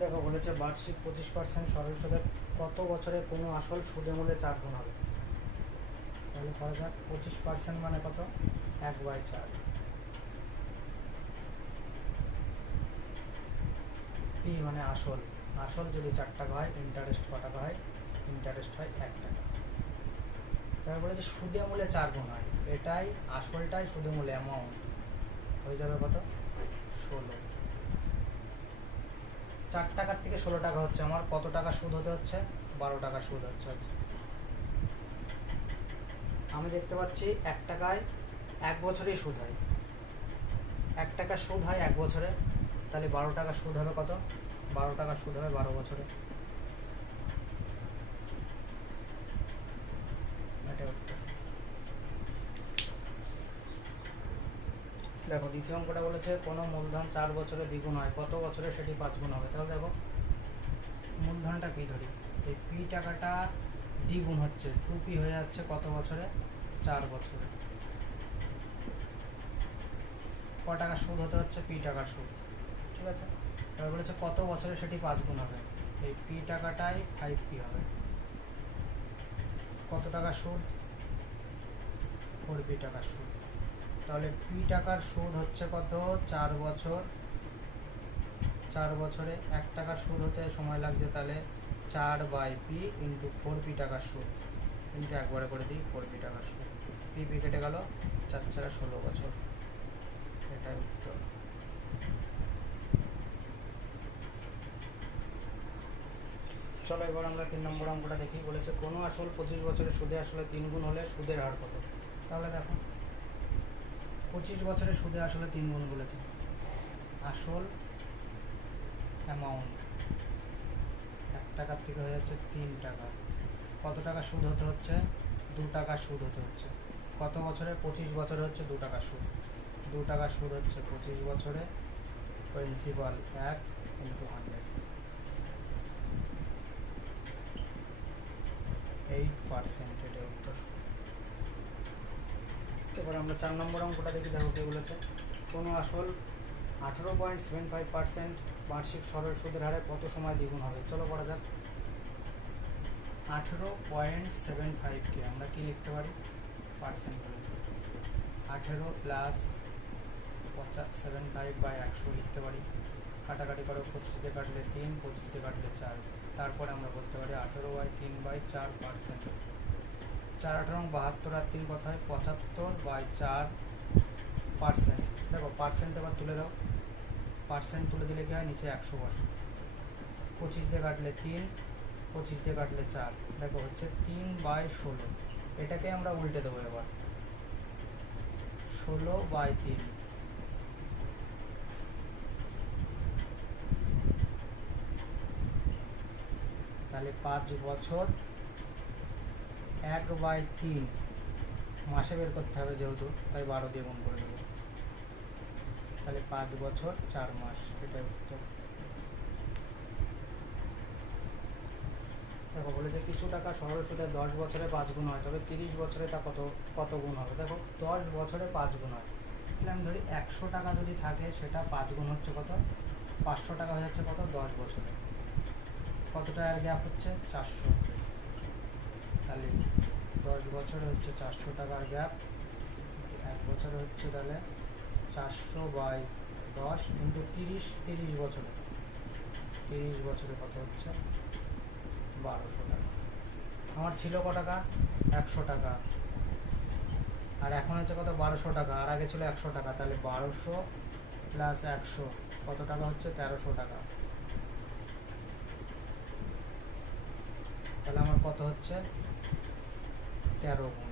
দেখো বলেছে বার্ষিক 25% সরল সুদে কত বছরে কোনো আসল সুদে মূল্যে 4 গুণ হবে। তাহলে করা যাক 25% মানে কত, 1/4। পি মানে আসল, আসল যদি 4 টাকা হয় ইন্টারেস্ট কত টাকা হয়, ইন্টারেস্ট হয় 1 টাকা। তারপর বলেছে সুদে মূল্যে 4 গুণ হয়, এটাই আসলটাই সুদে মূল্যে অ্যামাউন্ট হয়ে যাবে কত, 16। 4 টাকার থেকে 16 টাকা হচ্ছে আমার কত টাকা সুদ হতে হচ্ছে, 12 টাকা সুদ হচ্ছে। আমি দেখতে পাচ্ছি 1 টাকায় 1 বছরেই সুদ হয়, 1 টাকা সুদ হয় 1 বছরে, তাহলে 12 টাকা সুদ হবে কত, 12 টাকা সুদ হবে 12 বছরে। এটা উত্তর। দেখো দ্বিতীয় অঙ্কটা বলেছে কোনো মূলধন 4 বছরে দ্বিগুণ হয়, কত বছরে সেটি 5 গুণ হবে। তাহলে দেখো মূলধনটা পি ধরি, এই পি টাকাটা দ্বিগুণ হচ্ছে 2p হয়ে যাচ্ছে কত বছরে, 4 বছরে। ক টাকা সুদ হতে হচ্ছে, পি টাকার সুদ, ঠিক আছে। এবার বলেছে কত বছরে সেটি 5 গুণ হবে, এই পি টাকাটাই 5p হবে। কত টাকা সুদ, 4p টাকার সুদ। তাহলে পি টাকার সুদ হচ্ছে কত, 4 বছর, 4 বছরে 1 টাকার সুদ হতে সময় লাগছে, তাহলে 4/p ইন্টু 4p টাকার সুদ ইন্টু একবারে করে দিই 4p টাকার সুদ। পি কেটে গেল, 4 4 16 বছর, এটাই উত্তর। চলো এবার আমরা 3 নম্বর অঙ্কটা দেখি। বলেছে কোনো আসল 25 বছরের সুদে আসলে 3 গুণ হলে সুদের হার কত। তাহলে দেখো 25 বছরের সুদে আসলে 3 গুণ বলেছে, আসল অ্যামাউন্ট 1 টাকার থেকে হয়ে যাচ্ছে 3 টাকা, কত টাকা সুদ হতে হচ্ছে, 2 টাকা সুদ হতে হচ্ছে। কত বছরে, 25 বছরে হচ্ছে 2 টাকা সুদ, 2 টাকা সুদ হচ্ছে 25 বছরে, প্রিন্সিপাল 1 ইন্টু 100, 8%, এটাই উত্তর। এবার আমরা 4 নম্বর অঙ্কটা দেখি। দেখো কি বলেছে, কোনো আসল 18.75% বার্ষিক সরল সুদের হারে কত সময় দ্বিগুণ হবে। চলো করা যাক। 18.75 কে আমরা কি লিখতে পারি, পার্সেন্ট বলে, 18 প্লাস 75/100 লিখতে পারি। কাটাকাটি করো, 25 দিয়ে কাটলে 3, 25 দিয়ে কাটলে 4, তারপরে আমরা বলতে পারি 18/3/4%। 4 18 72 আর 3 কত হয়, 75/4%। দেখো পার্সেন্ট এবার তুলে দাও, পার্সেন্ট তুলে দিলে কি হয়, নিচে 100 বসে। 25 দিয়ে কাটলে 3, 25 দিয়ে কাটলে 4, দেখো হচ্ছে 3/16। এটাকে আমরা উল্টে দেবো এবার, 16/3। তাহলে 5 বছর 1/3 মাসে বের করতে হবে যেহেতু, তাই 12 দিয়ে গুণ করে দেবো, তাহলে 5 বছর 4 মাস, এটাই উত্তর। দেখো বলেছে কিছু টাকা সরল সুদে 10 বছরে 5 গুণ হয়, তবে 30 বছরে তা কত গুণ হবে। দেখো 10 বছরে 5 গুণ হয়, তাহলে আমি ধরি 100 টাকা যদি থাকে সেটা 5 গুণ হচ্ছে কত, 500 টাকা হয়ে যাচ্ছে কত, 10 বছরে। কত টাকার গ্যাপ হচ্ছে, 400। তাহলে 10 বছরে হচ্ছে 400 টাকার গ্যাপ, 1 বছরে হচ্ছে তাহলে 400/10 ইন্টু 30 বছরে, 30 বছরে কত হচ্ছে, 1200 টাকা। আমার ছিল ক টাকা, 100 টাকা, আর এখন হচ্ছে কত, 1200 টাকা, আর আগে ছিল 100 টাকা, তাহলে 1200 প্লাস 100 কত টাকা হচ্ছে, 1300 টাকা। তাহলে আমার কত হচ্ছে, 13 গুণ।